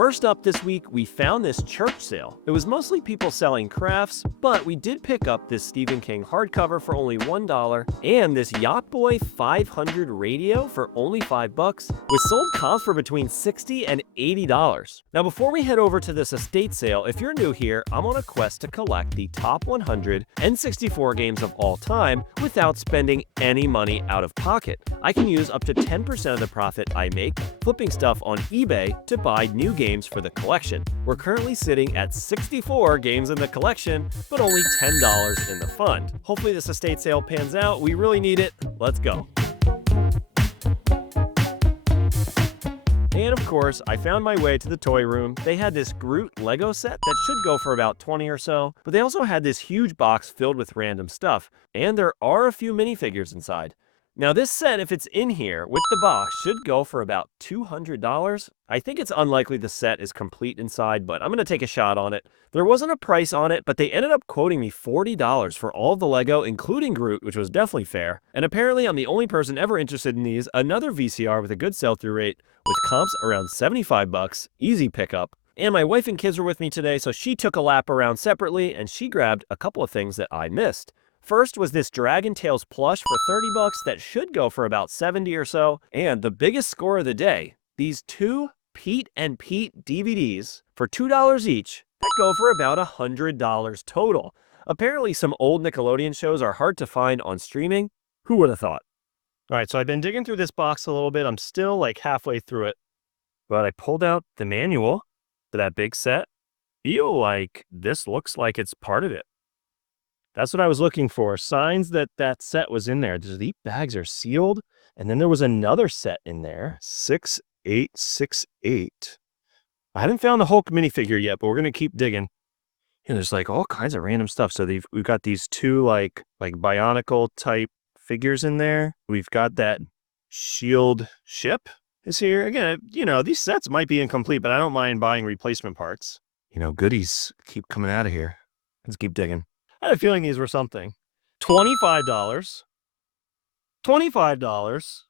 First up this week, we found this church sale. It was mostly people selling crafts, but we did pick up this Stephen King hardcover for only $1 and this Yacht Boy 500 radio for only $5, with sold comps for between $60 and $80. Now, before we head over to this estate sale, if you're new here, I'm on a quest to collect the top 100 N64 games of all time without spending any money out of pocket. I can use up to 10% of the profit I make flipping stuff on eBay to buy new games for the collection. We're currently sitting at 64 games in the collection, but only $10 in the fund. Hopefully this estate sale pans out. We really need it. Let's go. And of course, I found my way to the toy room. They had this Groot Lego set that should go for about 20 or so, but they also had this huge box filled with random stuff, and there are a few minifigures inside. Now this set, if it's in here with the box, should go for about $200. I think it's unlikely the set is complete inside, but I'm going to take a shot on it. There wasn't a price on it, but they ended up quoting me $40 for all of the Lego, including Groot, which was definitely fair. And apparently I'm the only person ever interested in these. Another VCR with a good sell-through rate, with comps around $75, easy pickup. And my wife and kids were with me today, so she took a lap around separately, and she grabbed a couple of things that I missed. First was this Dragon Tales plush for $30 that should go for about $70 or so. And the biggest score of the day, these two Pete and Pete DVDs for $2 each that go for about $100 total. Apparently some old Nickelodeon shows are hard to find on streaming. Who would have thought? All right, so I've been digging through this box a little bit. I'm still like halfway through it, but I pulled out the manual for that big set. Feel like this looks like it's part of it. That's what I was looking for. Signs that that set was in there. These bags are sealed. And then there was another set in there. 6868. I haven't found the Hulk minifigure yet, but we're going to keep digging. And there's like all kinds of random stuff. So we've got these two like Bionicle type figures in there. We've got that shield ship is here. Again, these sets might be incomplete, but I don't mind buying replacement parts. Goodies keep coming out of here. Let's keep digging. I had a feeling these were something. $25, $25,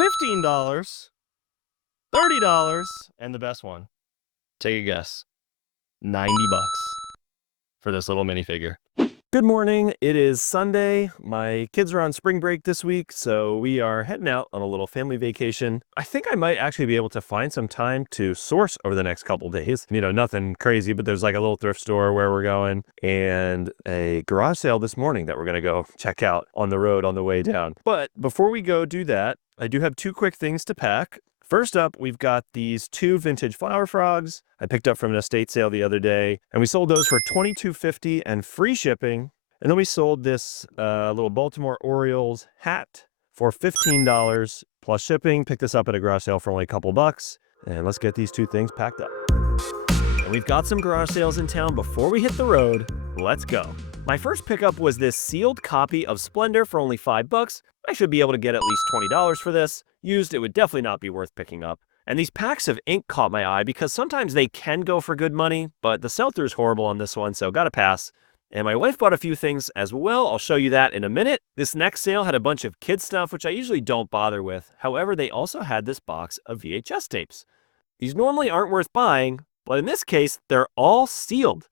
$15, $30, and the best one. Take a guess. $90 for this little minifigure. Good morning. It is Sunday. My kids are on spring break this week, so we are heading out on a little family vacation. I think I might actually be able to find some time to source over the next couple days. Nothing crazy, but there's like a little thrift store where we're going and a garage sale this morning that we're going to go check out on the road on the way down. But before we go do that, I do have two quick things to pack. First up, we've got these two vintage flower frogs I picked up from an estate sale the other day, and we sold those for $22.50 and free shipping. And then we sold this little Baltimore Orioles hat for $15 plus shipping. Picked this up at a garage sale for only a couple bucks. And let's get these two things packed up. And we've got some garage sales in town before we hit the road. Let's go. My first pickup was this sealed copy of Splendor for only $5. I should be able to get at least $20 for this. Used, it would definitely not be worth picking up. And these packs of ink caught my eye because sometimes they can go for good money, but the sell-through is horrible on this one, so gotta pass. And my wife bought a few things as well. I'll show you that in a minute. This next sale had a bunch of kids stuff, which I usually don't bother with. However, they also had this box of VHS tapes. These normally aren't worth buying, but in this case, they're all sealed.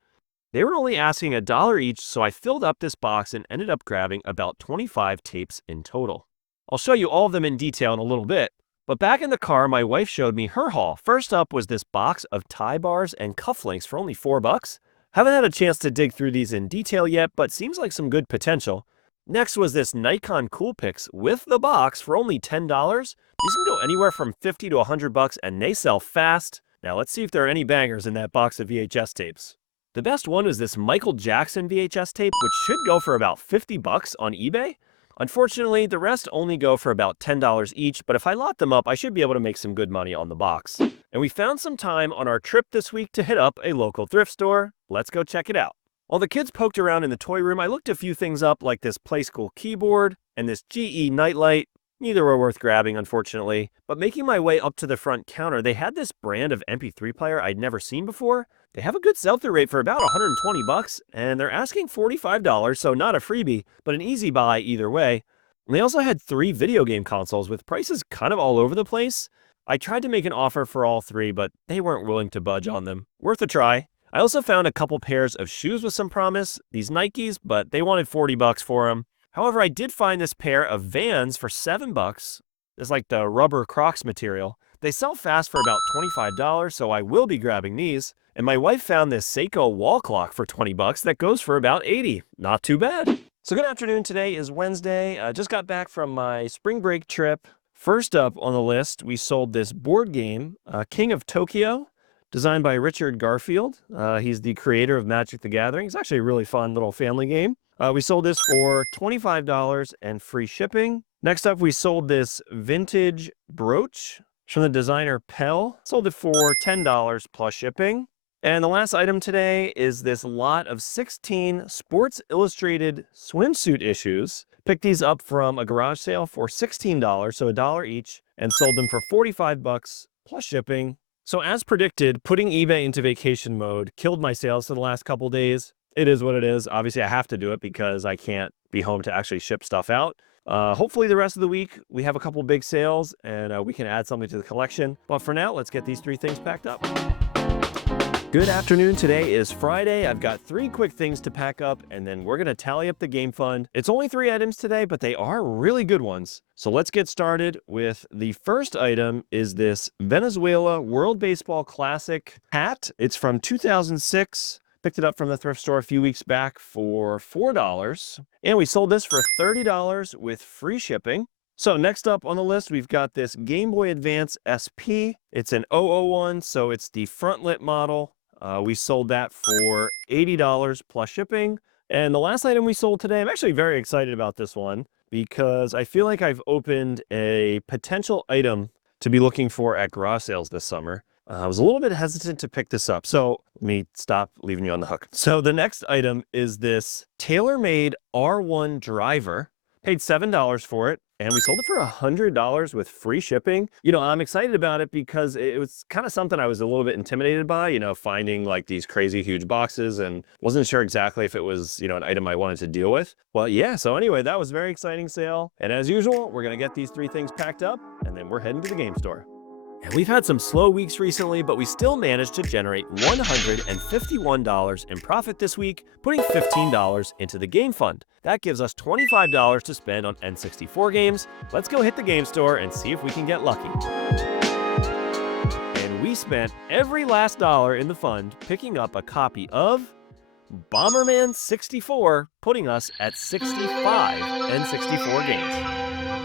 They were only asking $1 each, so I filled up this box and ended up grabbing about 25 tapes in total. I'll show you all of them in detail in a little bit, but back in the car, my wife showed me her haul. First up was this box of tie bars and cufflinks for only $4. Haven't had a chance to dig through these in detail yet, but seems like some good potential. Next was this Nikon Coolpix with the box for only $10. These can go anywhere from $50 to $100 and they sell fast. Now let's see if there are any bangers in that box of VHS tapes. The best one is this Michael Jackson VHS tape, which should go for about $50 on eBay. Unfortunately, the rest only go for about $10 each, but if I lot them up, I should be able to make some good money on the box. And we found some time on our trip this week to hit up a local thrift store. Let's go check it out. While the kids poked around in the toy room, I looked a few things up like this Playskool keyboard and this GE nightlight. Neither were worth grabbing, unfortunately. But making my way up to the front counter, they had this brand of MP3 player I'd never seen before. They have a good sell-through rate for about $120, and they're asking $45, so not a freebie, but an easy buy either way. And they also had 3 video game consoles with prices kind of all over the place. I tried to make an offer for all three, but they weren't willing to budge on them. Worth a try. I also found a couple pairs of shoes with some promise, these Nikes, but they wanted 40 bucks for them. However, I did find this pair of Vans for 7 bucks. It's like the rubber Crocs material. They sell fast for about $25, so I will be grabbing these. And my wife found this Seiko wall clock for 20 bucks that goes for about 80. Not too bad. So good afternoon. Today is Wednesday. I just got back from my spring break trip. First up on the list, we sold this board game, King of Tokyo, designed by Richard Garfield. He's the creator of Magic the Gathering. It's actually a really fun little family game. We sold this for $25 and free shipping. Next up, we sold this vintage brooch from the designer Pell. Sold it for $10 plus shipping. And the last item today is this lot of 16 Sports Illustrated swimsuit issues. Picked these up from a garage sale for $16, so $1 each, and sold them for 45 bucks plus shipping. So as predicted, putting eBay into vacation mode killed my sales for the last couple days. It is what it is. Obviously, I have to do it because I can't be home to actually ship stuff out. Hopefully the rest of the week, we have a couple big sales and we can add something to the collection. But for now, let's get these three things packed up. Good afternoon. Today is Friday. I've got 3 quick things to pack up, and then we're going to tally up the game fund. It's only 3 items today, but they are really good ones. So let's get started with the first item is this Venezuela World Baseball Classic hat. It's from 2006. Picked it up from the thrift store a few weeks back for $4. And we sold this for $30 with free shipping. So next up on the list, we've got this Game Boy Advance SP. It's an 001, so it's the front-lit model. We sold that for $80 plus shipping. And the last item we sold today, I'm actually very excited about this one because I feel like I've opened a potential item to be looking for at garage sales this summer. I was a little bit hesitant to pick this up, so let me stop leaving you on the hook. So the next item is this tailor-made R1 driver. Paid $7 for it, and we sold it for $100 with free shipping. You know, I'm excited about it because it was kind of something I was a little bit intimidated by, you know, finding like these crazy huge boxes and wasn't sure exactly if it was, you know, an item I wanted to deal with. Well, yeah, so anyway, that was a very exciting sale. And as usual, we're going to get these 3 things packed up, and then we're heading to the game store. And we've had some slow weeks recently, but we still managed to generate $151 in profit this week, putting $15 into the game fund. That gives us $25 to spend on N64 games. Let's go hit the game store and see if we can get lucky. And we spent every last dollar in the fund picking up a copy of Bomberman 64, putting us at 65 N64 games.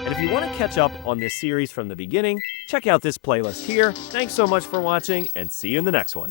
And if you want to catch up on this series from the beginning, check out this playlist here. Thanks so much for watching, and see you in the next one.